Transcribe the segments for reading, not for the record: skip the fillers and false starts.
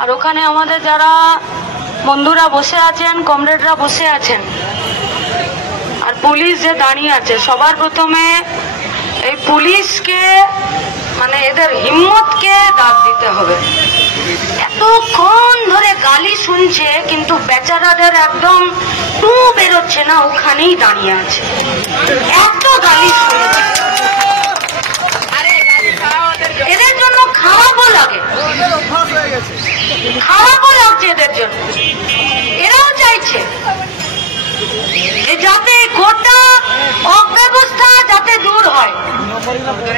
আর ওখানে আমাদের যারা বন্ধুরা বসে আছেন, কমরেডরা বসে আছেন, আর পুলিশ যে দাঁড়িয়ে আছে, সবার প্রথমে এই পুলিশকে মানে এদের হিম্মতকে দাঁত দিতে হবে। এতক্ষণ ধরে গালি শুনছে কিন্তু বেচারাদের একদম টু বেরোচ্ছে না, ওখানেই দাঁড়িয়ে আছে। এত গালি শুনছে, এদের জন্য খারাপও লাগে, খারাপও লাগছে এদের জন্য। এরাও চাইছে যাতে গোটা অব্যবস্থা যাতে দূর হয়,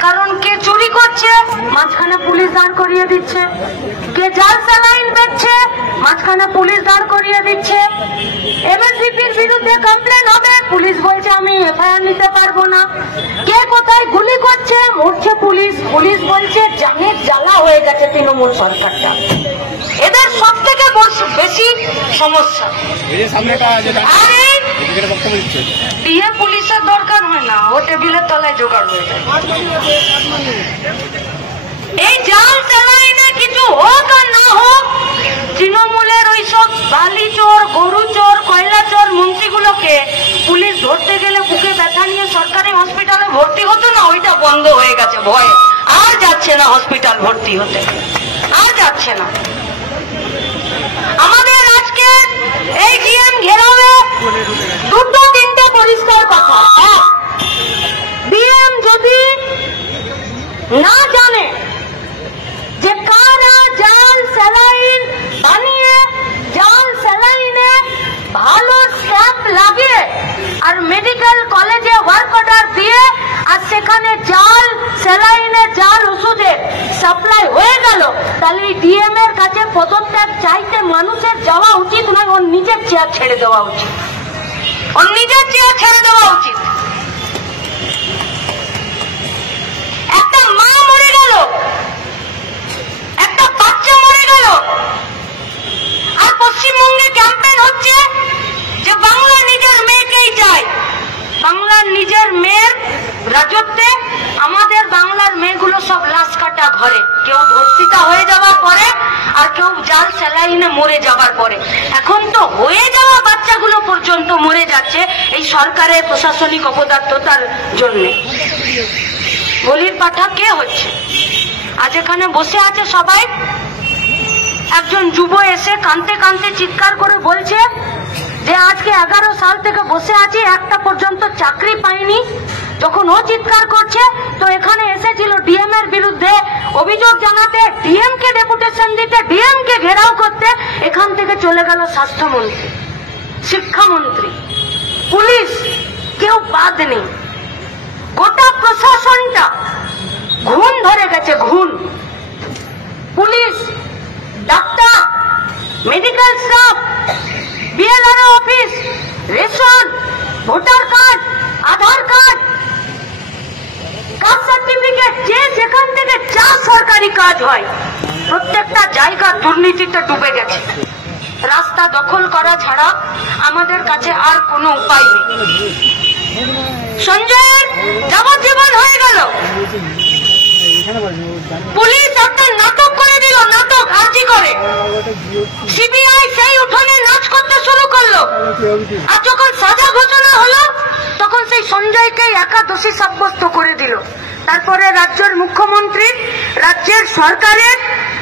কারণ কে চুরি করছে মাঝখানে পুলিশ দাঁড় করিয়ে দিচ্ছে, কে জাল স্যালাইন বেচছে মাঝখানে পুলিশ দাঁড় করিয়ে দিচ্ছে, এমএসভিপির বিরুদ্ধে কমপ্লেন হবে, পুলিশ বলছে আমি এফআইআর নিতে পারবো না, কে কোথায় গুলি করছে মরছে পুলিশ, পুলিশ বলছে জানের জ্বালা হয়ে গেছে তৃণমূল সরকারটা। এদের সব থেকে বেশি সমস্যা। ডিএ পুলিশের দরকার হয় না, ও টেবিলের তলায় জোগাড় হয়ে যায়। এই জাল স্যালাইনে কিছু হোক আর না হোক, তৃণমূলের ওইসব বালি চোর, গরু চোর, কয়লা চোর মন্ত্রীগুলোকে পুলিশ ধরতে গেলে বুকে ব্যথা নিয়ে সরকারি হসপিটালে ভর্তি হতো না, ওইটা বন্ধ হয়ে গেছে ভয়ে। আর যাচ্ছে না হসপিটাল ভর্তি হতে, আর যাচ্ছে না। আমাদের আজকে এই ডিএম ঘেরাবে দুটো তিনটে পরিষ্কার কথা। ডিএম যদি না জানে যে কারা জাল স্যালাইন বানিয়ে জাল স্যালাইনে ভালো স্ট্যাম্প লাগিয়ে আর মেডিকেল কলেজে ওয়ার্ক অর্ডার দিয়ে আর সেখানে জাল স্যালাইনে জাল ওষুধের সাপ্লাই হয়ে গেল, তাহলে এই ডিএম এর কাছে পদত্যাগ চাইতে মানুষের যাওয়া উচিত নয়, ওর নিজের চেয়ার ছেড়ে দেওয়া উচিত, ওর নিজের চেয়ার ছেড়ে দেওয়া উচিত। একটা মা মরে গেল, একটা বাচ্চা মরে গেল, আর পশ্চিমবঙ্গে ক্যাম্পেইন হচ্ছে যে বাংলা নিজের মেয়েকেই চাই। বাংলার নিজের মেয়ের রাজত্বে আমাদের বাংলার মেয়েগুলো সব লাশ কাটা ঘরে, কেউ ধর্ষিতা হয়ে যাওয়ার পরে আর কেউ জাল স্যালাইনে মরে যাবার পরে। এখন তো হয়ে যাওয়া বাচ্চাগুলো পর্যন্ত মরে যাচ্ছে এই সরকারের প্রশাসনিক অপদার্থতার জন্য। বলির পাঠা কে হচ্ছে? আজ এখানে বসে আছে সবাই, একজন যুব এসে কাঁদতে কাঁদতে চিৎকার করে বলছে যে আজকে 11 সাল থেকে বসে আছি, একটা পর্যন্ত চাকরি পাইনি। যখন ও চিৎকার করছে তো এখানে এসেছিল ডিএম এর বিরুদ্ধে অভিযোগ জানাতে, ডিএম কে ডেপুটেশন দিতে, ডিএম কে ঘেরাও করতে, এখান থেকে চলে গেল স্বাস্থ্যমন্ত্রী, শিক্ষামন্ত্রী, পুলিশ, কেউ বাদ নেই। গোটা প্রশাসনটা ঘুণ ধরে গেছে, ঘুণ। Police, doctor, medical staff, BLRO office, ration, voter card, Aadhaar card, caste certificate, যে যেখান থেকে যা সরকারি কাজ হয় প্রত্যেকটা জায়গা দুর্নীতিতে ডুবে গেছে। রাস্তা দখল করা ছাড়া আমাদের কাছে আর কোনো উপায় নেই। সঞ্জয়ের যাবজ্জীবন হয়ে গেল, পুলিশ একটা নাটক করে দিল, নাটক আর্জি করে। সিবিআই সেই উঠোনে নাচ করতে শুরু করলো, আর যখন সাজা ঘোষণা হলো তখন সেই সঞ্জয়কে একা দোষী সাব্যস্ত করে দিল। তারপরে রাজ্যের মুখ্যমন্ত্রী, রাজ্যের সরকারের,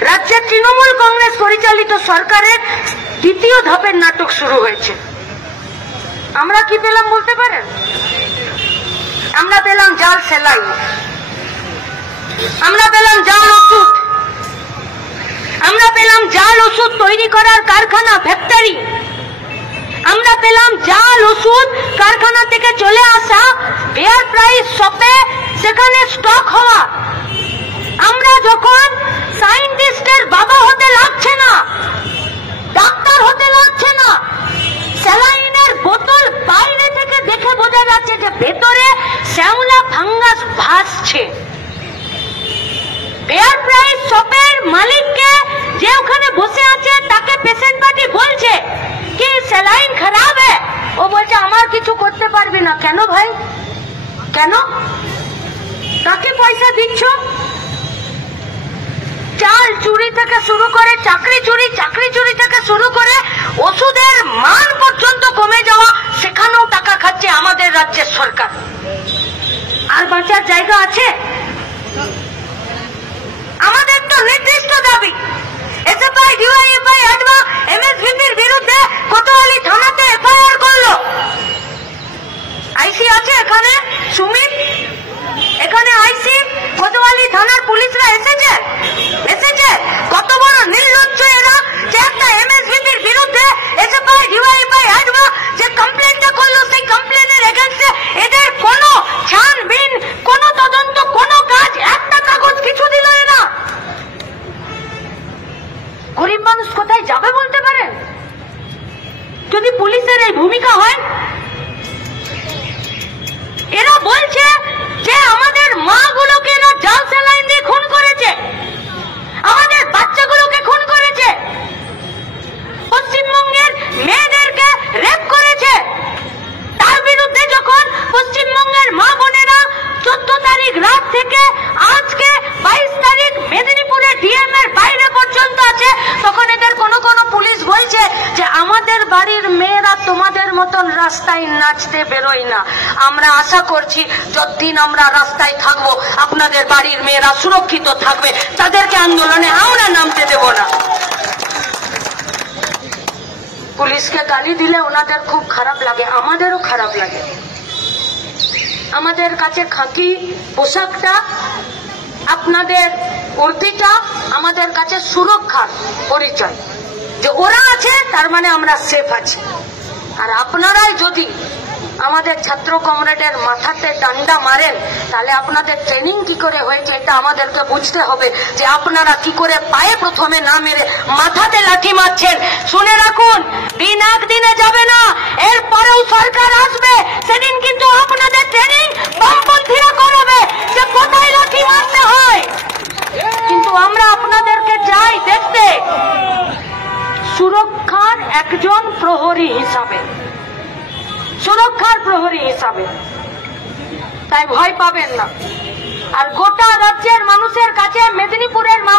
রাজ্যের তৃণমূল কংগ্রেস পরিচালিত সরকারের দ্বিতীয় ধাপের নাটক শুরু হয়েছে। আমরা কি পেলাম বলতে পারেন? আমরা পেলাম জাল সেলাই, আমরা পেলাম জাল ওষুধ, আমরা পেলাম জাল ওষুধ তৈরি করার কারখানা, ফ্যাক্টরি, আমরা পেলাম জাল ওষুধ কারখানা থেকে চলে আসা ফেয়ার প্রাইস শপে সেখানে স্টক হওয়া। আমরা যখন সায়েন্টিস্টের বাবা হতে লাগছে না, ডাক্তার হতে লাগছে না, স্যালাইনের বোতল বাইরে থেকে দেখে বোঝা যাচ্ছে যে ভেতরে শ্যাওলা ফাঙ্গাস ভাসছে। ফেয়ার প্রাইস শপের মালিককে, যে ওখানে বসে আছে, তাকে পেশেন্ট পার্টি বলছে কি স্যালাইন খারাপ है, ও বলছে আমার কিছু করতে পারবি না। কেন ভাই, কেন? কাকে পয়সা দিচ্ছ? চাল চুরি থেকে শুরু করে চাকরি চুরি থেকে শুরু করে ওষুধের মান পর্যন্ত কমে যাওয়া, সেখানেও টাকা খাচ্ছে আমাদের রাজ্যের সরকার। আর বাঁচার জায়গা আছে? আমাদের তো নির্দিষ্ট দাবি, এসএফআই, ডিওয়াইএফআই, অ্যাডভা, এমএসভিপির বিরুদ্ধে কোতোয়ালি থানাতে এফআইআর করলো। আইসি আছে এখানে, সুমিত এখানে আইসি, কোতোয়ালি থানার পুলিশরা এসেছে। কত বড় নির্লজ্জ এরা, যে একটা এমএসভিপির বিরুদ্ধে এসএফআই, ডিওয়াইএফআই, অ্যাডভা যে কমপ্লেনটা করলো, সেই কমপ্লেনের এগেইনস্টে এদের কোনো ছানবিন, কোনো তদন্ত, কোনো কাজ, একটা কাগজ কিছু দিল না। গরিব মানুষ কোথায় যাবে বলতে পারেন যদি পুলিশের এই ভূমিকা হয়? এরা বলছে যে আমাদের মাগুলোকে এরা জাল স্যালাইন দিয়ে খুন করেছে, আমাদের বাচ্চাগুলোকে খুন করেছে, পশ্চিমবঙ্গের মেয়েদেরকে রেপ করেছে। তার বিরুদ্ধে যখন পশ্চিমবঙ্গের মা বোনেরা 14 তারিখ রাত থেকে আজকে 22 তারিখ মেদিনীপুরে ডিএম এর বাইরে পর্যন্ত আছে, তখন এদের কোনো পুলিশ বলছে যে আমাদের বাড়ির মেয়েরা তোমাদের মতন রাস্তায় নাচতে বেরোয় না। আমরা আশা করছি যতদিন আমরা রাস্তায় থাকবো আপনাদের বাড়ির মেয়েরা সুরক্ষিত থাকবে, তাদেরকে আন্দোলনে আমরা নামতে দেব না। পুলিশকে গালি দিলে ওনাদের খুব খারাপ লাগে, আমাদেরও খারাপ লাগে। আমাদের কাছে খাকি পোশাকটা, আপনাদের উর্দিটা আমাদের কাছে সুরক্ষার পরিচয়, যে ওরা আছে তার মানে আমরা সেফ আছি। আর আপনারাই যদি আমাদের ছাত্র কমরেডের মাথাতে ডান্ডা মারেন, তাহলে আপনাদের ট্রেনিং কি করে হয়েছে এটা আমাদেরকে বুঝতে হবে, যে আপনারা কি করে পায়ে প্রথমে না মেরে মাথাতে লাঠি মারছেন। শুনে রাখুন, দিন একদিনে যাবে না, এরপরেও সরকার আসবে, সেদিন কিন্তু আপনাদের ট্রেনিং বামপন্থীরা করাবে যে কোথায় লাঠি মারতে হয়। কিন্তু আমরা আপনাদেরকে চাই দেখতে সুরক্ষার একজন প্রহরী হিসাবে, তাই ভয় পাবেন না। আর গোটা রাজ্যের মানুষের কাছে, মেদিনীপুরের মা